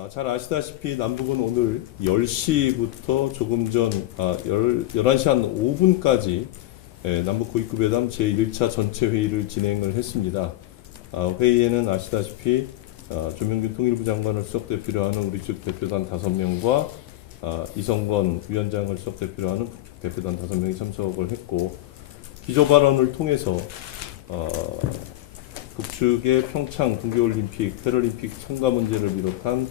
아, 잘 아시다시피 남북은 오늘 10시부터 조금 전 아, 10, 11시 한 5분까지 예, 남북 고위급회담 제1차 전체 회의를 진행을 했습니다. 아, 회의에는 아시다시피 아, 조명균 통일부 장관을 수석 대표로 하는 우리 측 대표단 5명과 아, 이성건 위원장을 수석 대표로 하는 대표단 5명이 참석을 했고 기조 발언을 통해서 어, 북측의 평창 동계올림픽, 패럴림픽 참가 문제를 비롯한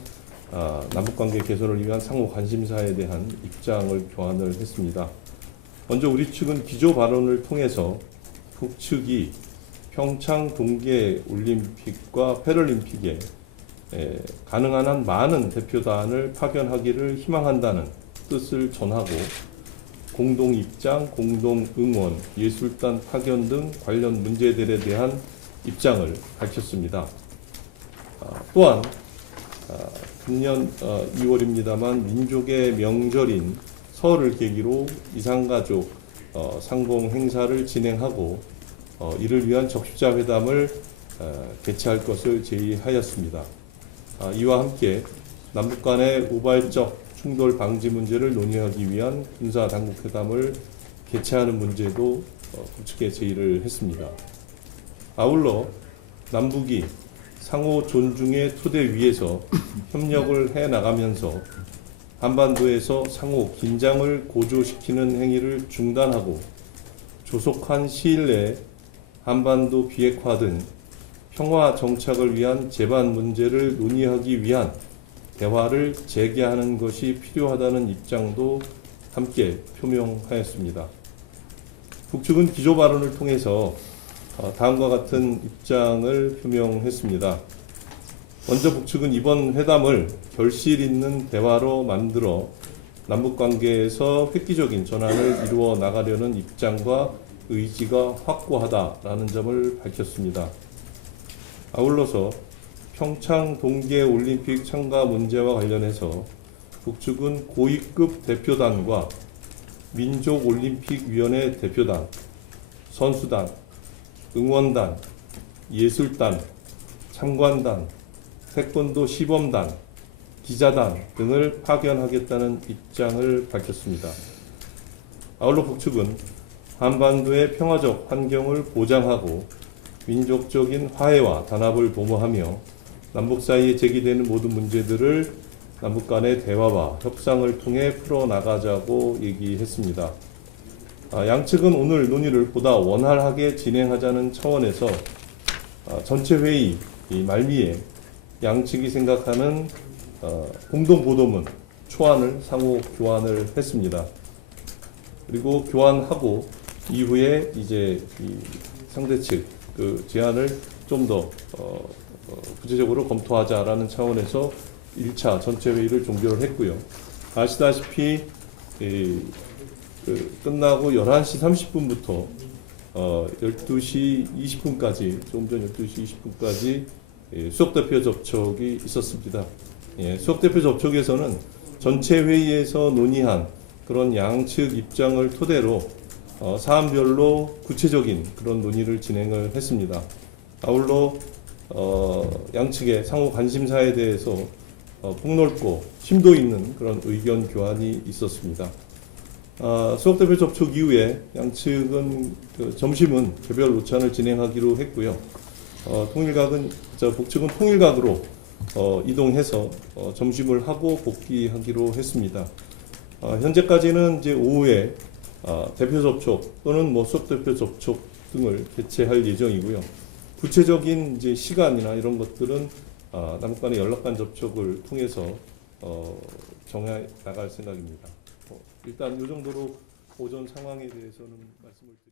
아, 남북관계 개선을 위한 상호 관심사에 대한 입장을 교환을 했습니다. 먼저 우리 측은 기조 발언을 통해서 북측이 평창 동계 올림픽과 패럴림픽에 에, 가능한 한 많은 대표단을 파견하기를 희망한다는 뜻을 전하고 공동 입장, 공동 응원, 예술단 파견 등 관련 문제들에 대한 입장을 밝혔습니다. 아, 또한 아, 금년 어, 2월입니다만 민족의 명절인 설을 계기로 이산가족 어, 상봉 행사를 진행하고 어, 이를 위한 적시자 회담을 어, 개최할 것을 제의하였습니다. 아, 이와 함께 남북 간의 우발적 충돌 방지 문제를 논의하기 위한 군사 당국 회담을 개최하는 문제도 어, 북측에 제의를 했습니다. 아울러 남북이 상호 존중의 토대 위에서 협력을 해 나가면서 한반도에서 상호 긴장을 고조시키는 행위를 중단하고 조속한 시일 내에 한반도 비핵화 등 평화 정착을 위한 제반 문제를 논의하기 위한 대화를 재개하는 것이 필요하다는 입장도 함께 표명하였습니다. 북측은 기조 발언을 통해서 어, 다음과 같은 입장을 표명했습니다. 먼저 북측은 이번 회담을 결실 있는 대화로 만들어 남북 관계에서 획기적인 전환을 이루어 나가려는 입장과 의지가 확고하다라는 점을 밝혔습니다. 아울러서 평창 동계 올림픽 참가 문제와 관련해서 북측은 고위급 대표단과 민족 올림픽 위원회 대표단, 선수단, 응원단, 예술단, 참관단, 태권도 시범단, 기자단 등을 파견하겠다는 입장을 밝혔습니다. 아울러 북측은 한반도의 평화적 환경을 보장하고 민족적인 화해와 단합을 도모하며 남북 사이에 제기되는 모든 문제들을 남북 간의 대화와 협상을 통해 풀어나가자고 얘기했습니다. 아, 양측은 오늘 논의를 보다 원활하게 진행하자는 차원에서 아, 전체 회의 이 말미에 양측이 생각하는 어, 공동 보도문 초안을 상호 교환을 했습니다. 그리고 교환하고 이후에 이제 이 상대 측 그 제안을 좀더 어, 어, 구체적으로 검토하자라는 차원에서 1차 전체 회의를 종결을 했고요. 아시다시피 이, 그 끝나고 11시 30분부터 어, 12시 20분까지 조금 전 12시 20분까지 예, 수석 대표 접촉이 있었습니다. 예, 수석 대표 접촉에서는 전체 회의에서 논의한 그런 양측 입장을 토대로 어, 사안별로 구체적인 그런 논의를 진행을 했습니다. 아울러 어, 양측의 상호 관심사에 대해서 어, 폭넓고 심도 있는 그런 의견 교환이 있었습니다. 아, 수석대표 접촉 이후에 양측은 그 점심은 개별 오찬을 진행하기로 했고요. 어, 통일각은 저 북측은 통일각으로 어, 이동해서 어, 점심을 하고 복귀하기로 했습니다. 어, 현재까지는 이제 오후에 아, 대표 접촉 또는 뭐 수석 대표 접촉 등을 개최할 예정이고요. 구체적인 이제 시간이나 이런 것들은 아, 남북 간의 연락간 접촉을 통해서 어, 정해 나갈 생각입니다. 어, 일단 이 정도로 오전 상황에 대해서는 말씀을.